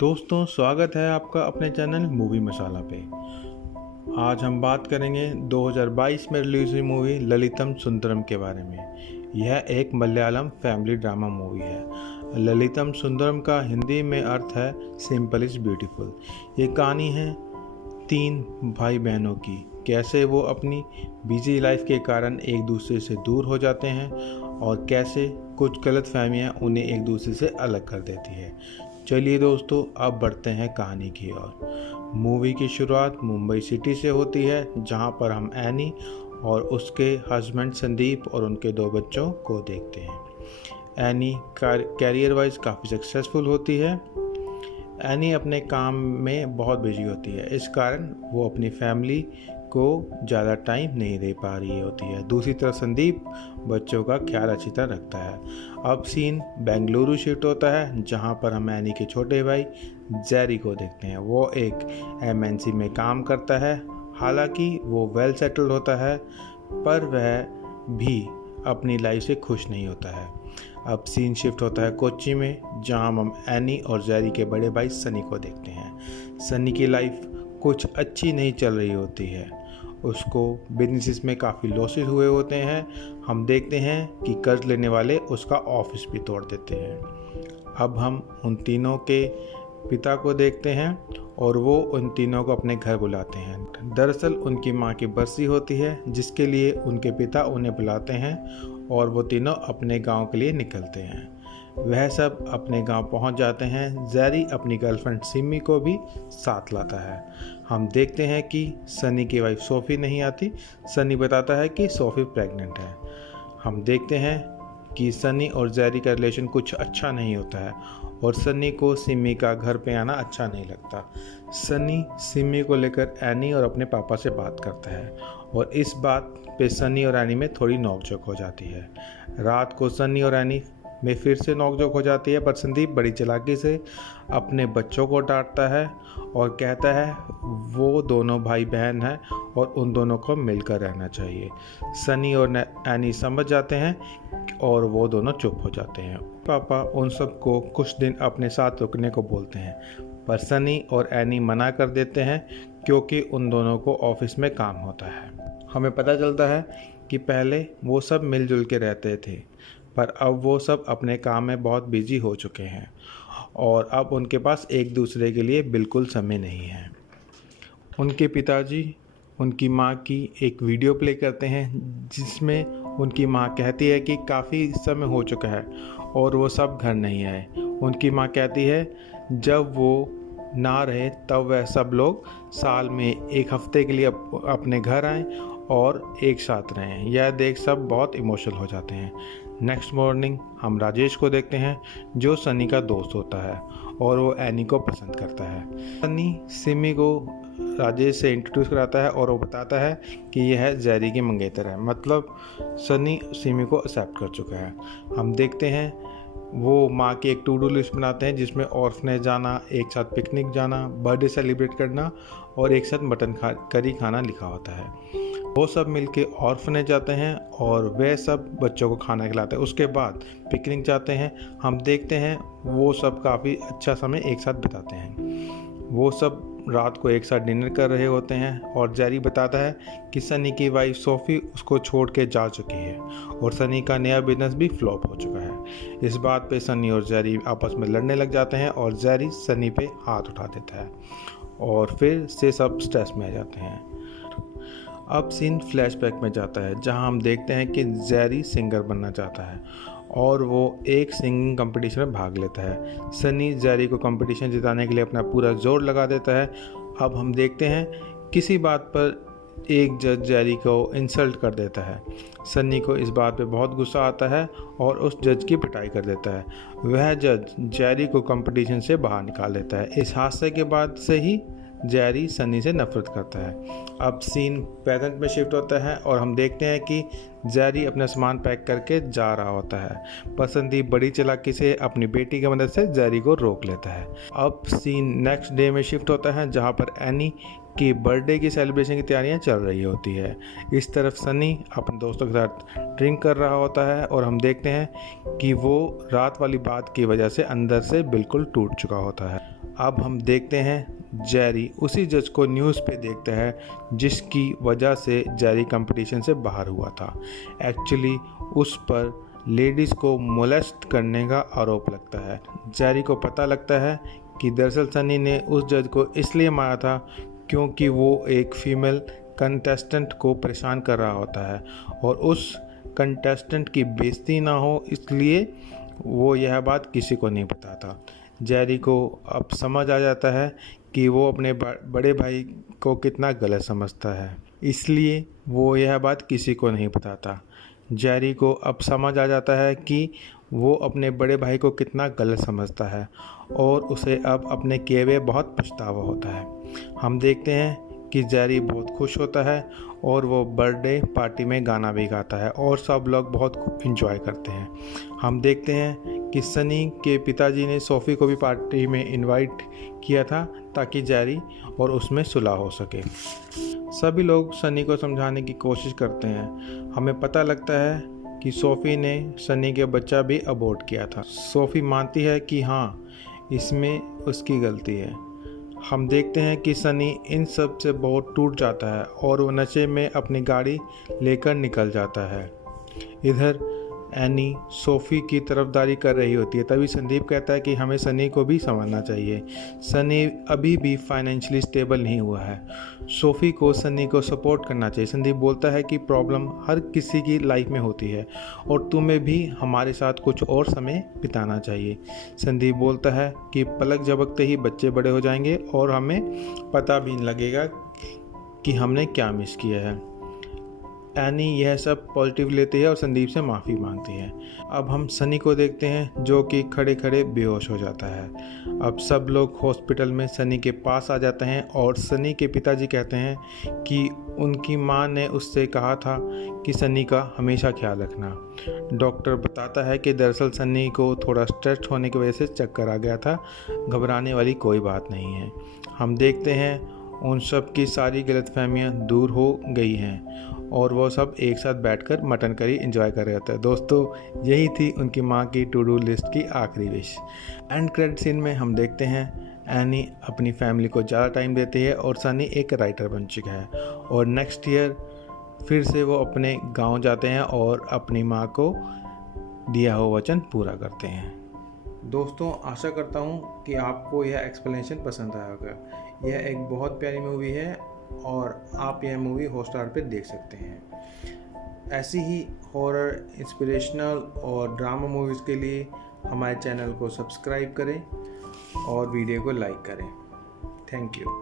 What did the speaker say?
दोस्तों, स्वागत है आपका अपने चैनल मूवी मसाला पे। आज हम बात करेंगे 2022 में रिलीज हुई मूवी ललितम सुंदरम के बारे में। यह एक मलयालम फैमिली ड्रामा मूवी है। ललितम सुंदरम का हिंदी में अर्थ है सिंपल इज़ ब्यूटीफुल। ये कहानी है 3 भाई बहनों की, कैसे वो अपनी बिजी लाइफ के कारण एक दूसरे से दूर हो जाते हैं और कैसे कुछ गलतफहमियां उन्हें एक दूसरे से अलग कर देती है। चलिए दोस्तों, अब बढ़ते हैं कहानी की ओर। मूवी की शुरुआत मुंबई सिटी से होती है, जहां पर हम एनी और उसके हस्बैंड संदीप और उनके 2 बच्चों को देखते हैं। एनी कैरियर वाइज काफ़ी सक्सेसफुल होती है। एनी अपने काम में बहुत बिजी होती है, इस कारण वो अपनी फैमिली को ज़्यादा टाइम नहीं दे पा रही होती है। दूसरी तरफ संदीप बच्चों का ख्याल अच्छी तरह रखता है। अब सीन बेंगलुरु शिफ्ट होता है, जहां पर हम एनी के छोटे भाई जेरी को देखते हैं। वो एक एमएनसी में काम करता है। हालांकि वो वेल सेटल्ड होता है, पर वह भी अपनी लाइफ से खुश नहीं होता है। अब सीन शिफ्ट होता है कोच्चि में, जहां हम एनी और जेरी के बड़े भाई सनी को देखते हैं। सनी की लाइफ कुछ अच्छी नहीं चल रही होती है। उसको बिजनेस में काफ़ी लॉसेस हुए होते हैं। हम देखते हैं कि कर्ज लेने वाले उसका ऑफिस भी तोड़ देते हैं। अब हम उन तीनों के पिता को देखते हैं और वो उन तीनों को अपने घर बुलाते हैं। दरअसल उनकी मां की बरसी होती है, जिसके लिए उनके पिता उन्हें बुलाते हैं और वो तीनों अपने गांव के लिए निकलते हैं। वह सब अपने गांव पहुंच जाते हैं। जेरी अपनी गर्लफ्रेंड सिमी को भी साथ लाता है। हम देखते हैं कि सनी की वाइफ सोफ़ी नहीं आती। सनी बताता है कि सोफ़ी प्रेग्नेंट है। हम देखते हैं कि सनी और जेरी का रिलेशन कुछ अच्छा नहीं होता है और सनी को सिमी का घर पे आना अच्छा नहीं लगता। सनी सिमी को लेकर एनी और अपने पापा से बात करता है और इस बात पे सनी और एनी में थोड़ी नोकझोंक हो जाती है। रात को सनी और एनी में फिर से नोकझोंक हो जाती है, पर संदीप बड़ी चालाकी से अपने बच्चों को डांटता है और कहता है वो दोनों भाई बहन हैं और उन दोनों को मिलकर रहना चाहिए। सनी और एनी समझ जाते हैं और वो दोनों चुप हो जाते हैं। पापा उन सबको कुछ दिन अपने साथ रुकने को बोलते हैं, पर सनी और एनी मना कर देते हैं क्योंकि उन दोनों को ऑफिस में काम होता है। हमें पता चलता है कि पहले वो सब मिलजुल के रहते थे, पर अब वो सब अपने काम में बहुत बिजी हो चुके हैं और अब उनके पास एक दूसरे के लिए बिल्कुल समय नहीं है। उनके पिताजी उनकी माँ की एक वीडियो प्ले करते हैं, जिसमें उनकी माँ कहती है कि काफ़ी समय हो चुका है और वो सब घर नहीं आए। उनकी माँ कहती है जब वो ना रहे तब वह सब लोग साल में एक हफ्ते के लिए अपने घर आएँ और एक साथ रहें। यह देख सब बहुत इमोशनल हो जाते हैं। नेक्स्ट मॉर्निंग हम राजेश को देखते हैं, जो सनी का दोस्त होता है और वो एनी को पसंद करता है। सनी सिमी को राजेश से इंट्रोड्यूस कराता है और वो बताता है कि यह जेरी की मंगेतर है। मतलब सनी सिमी को एक्सेप्ट कर चुका है। हम देखते हैं वो माँ की एक टू डू लिस्ट बनाते हैं, जिसमें ऑर्फनेज जाना, एक साथ पिकनिक जाना, बर्थडे सेलिब्रेट करना और एक साथ मटन करी खाना लिखा होता है। वो सब मिलके ऑर्फनेज जाते हैं और वे सब बच्चों को खाना खिलाते हैं। उसके बाद पिकनिक जाते हैं। हम देखते हैं वो सब काफ़ी अच्छा समय एक साथ बिताते हैं। वो सब रात को एक साथ डिनर कर रहे होते हैं और जेरी बताता है कि सनी की वाइफ सोफ़ी उसको छोड़ के जा चुकी है और सनी का नया बिजनेस भी फ्लॉप हो चुका है। इस बात पे सनी और जेरी आपस में लड़ने लग जाते हैं और जेरी सनी पे हाथ उठा देता है और फिर से सब स्ट्रेस में आ जाते हैं। अब सीन फ्लैशबैक में जाता है, जहां हम देखते हैं कि जेरी सिंगर बनना चाहता है और वो एक सिंगिंग कंपटीशन में भाग लेता है। सनी जेरी को कंपटीशन जिताने के लिए अपना पूरा जोर लगा देता है। अब हम देखते हैं किसी बात पर एक जज जेरी को इंसल्ट कर देता है। सनी को इस बात पे बहुत गुस्सा आता है और उस जज की पिटाई कर देता है। वह जज जेरी को कंपटीशन से बाहर निकाल देता है। इस हादसे के बाद से ही जेरी सनी से नफरत करता है। अब सीन प्रेजेंट में शिफ्ट होता है और हम देखते हैं कि जेरी अपना सामान पैक करके जा रहा होता है, पर संदीप बड़ी चालाकी से अपनी बेटी की मदद से जेरी को रोक लेता है। अब सीन नेक्स्ट डे में शिफ्ट होता है, जहाँ पर एनी की बर्थडे की सेलिब्रेशन की तैयारियां चल रही होती है। इस तरफ सनी अपने दोस्तों के साथ ड्रिंक कर रहा होता है और हम देखते हैं कि वो रात वाली बात की वजह से अंदर से बिल्कुल टूट चुका होता है। अब हम देखते हैं जेरी उसी जज को न्यूज़ पे देखता है जिसकी वजह से जेरी कंपटीशन से बाहर हुआ था। एक्चुअली उस पर लेडीज़ को मोलेस्ट करने का आरोप लगता है। जेरी को पता लगता है कि दरअसल सनी ने उस जज को इसलिए मारा था क्योंकि वो एक फीमेल कंटेस्टेंट को परेशान कर रहा होता है और उस कंटेस्टेंट की बेइज्जती ना हो इसलिए वो यह बात किसी को नहीं बताता। जेरी को अब समझ आ जाता है कि वो अपने बड़े भाई को कितना गलत समझता है, इसलिए वो यह बात किसी को नहीं बताता। जेरी को अब समझ आ जाता है कि वो अपने बड़े भाई को कितना गलत समझता है और उसे अब अपने किए हुए बहुत पछतावा होता है। हम देखते हैं कि जेरी बहुत खुश होता है और वो बर्थडे पार्टी में गाना भी गाता है और सब लोग बहुत इंजॉय करते हैं। हम देखते हैं कि सनी के पिताजी ने सोफ़ी को भी पार्टी में इनवाइट किया था ताकि जेरी और उसमें सुलह हो सके। सभी लोग सनी को समझाने की कोशिश करते हैं। हमें पता लगता है कि सोफ़ी ने सनी के बच्चा भी अबॉर्ट किया था। सोफ़ी मानती है कि हाँ, इसमें उसकी गलती है। हम देखते हैं कि सनी इन सब से बहुत टूट जाता है और वो नशे में अपनी गाड़ी लेकर निकल जाता है। इधर एनी सोफ़ी की तरफदारी कर रही होती है। तभी संदीप कहता है कि हमें सनी को भी संभालना चाहिए। सनी अभी भी फाइनेंशियली स्टेबल नहीं हुआ है, सोफ़ी को सनी को सपोर्ट करना चाहिए। संदीप बोलता है कि प्रॉब्लम हर किसी की लाइफ में होती है और तुम्हें भी हमारे साथ कुछ और समय बिताना चाहिए। संदीप बोलता है कि पलक झपकते ही बच्चे बड़े हो जाएंगे और हमें पता भी नहीं लगेगा कि हमने क्या मिस किया है। एनी यह सब पॉजिटिव लेती है और संदीप से माफ़ी मांगती है। अब हम सनी को देखते हैं जो कि खड़े खड़े बेहोश हो जाता है। अब सब लोग हॉस्पिटल में सनी के पास आ जाते हैं और सनी के पिताजी कहते हैं कि उनकी माँ ने उससे कहा था कि सनी का हमेशा ख्याल रखना। डॉक्टर बताता है कि दरअसल सनी को थोड़ा स्ट्रेस होने की वजह से चक्कर आ गया था, घबराने वाली कोई बात नहीं है। हम देखते हैं उन सब की सारी गलतफहमियां दूर हो गई हैं और वो सब एक साथ बैठकर मटन करी एंजॉय कर रहे होते हैं। दोस्तों, यही थी उनकी माँ की टू डू लिस्ट की आखिरी विश। एंड क्रेडिट सीन में हम देखते हैं एनी अपनी फैमिली को ज़्यादा टाइम देती है और सनी एक राइटर बन चुका है और नेक्स्ट ईयर फिर से वो अपने गांव जाते हैं और अपनी माँ को दिया हुआ वचन पूरा करते हैं। दोस्तों, आशा करता हूँ कि आपको यह एक्सप्लेनेशन पसंद आया होगा। यह एक बहुत प्यारी मूवी है और आप यह मूवी हॉटस्टार पे देख सकते हैं। ऐसी ही हॉरर, इंस्पिरेशनल और ड्रामा मूवीज़ के लिए हमारे चैनल को सब्सक्राइब करें और वीडियो को लाइक करें। Thank you.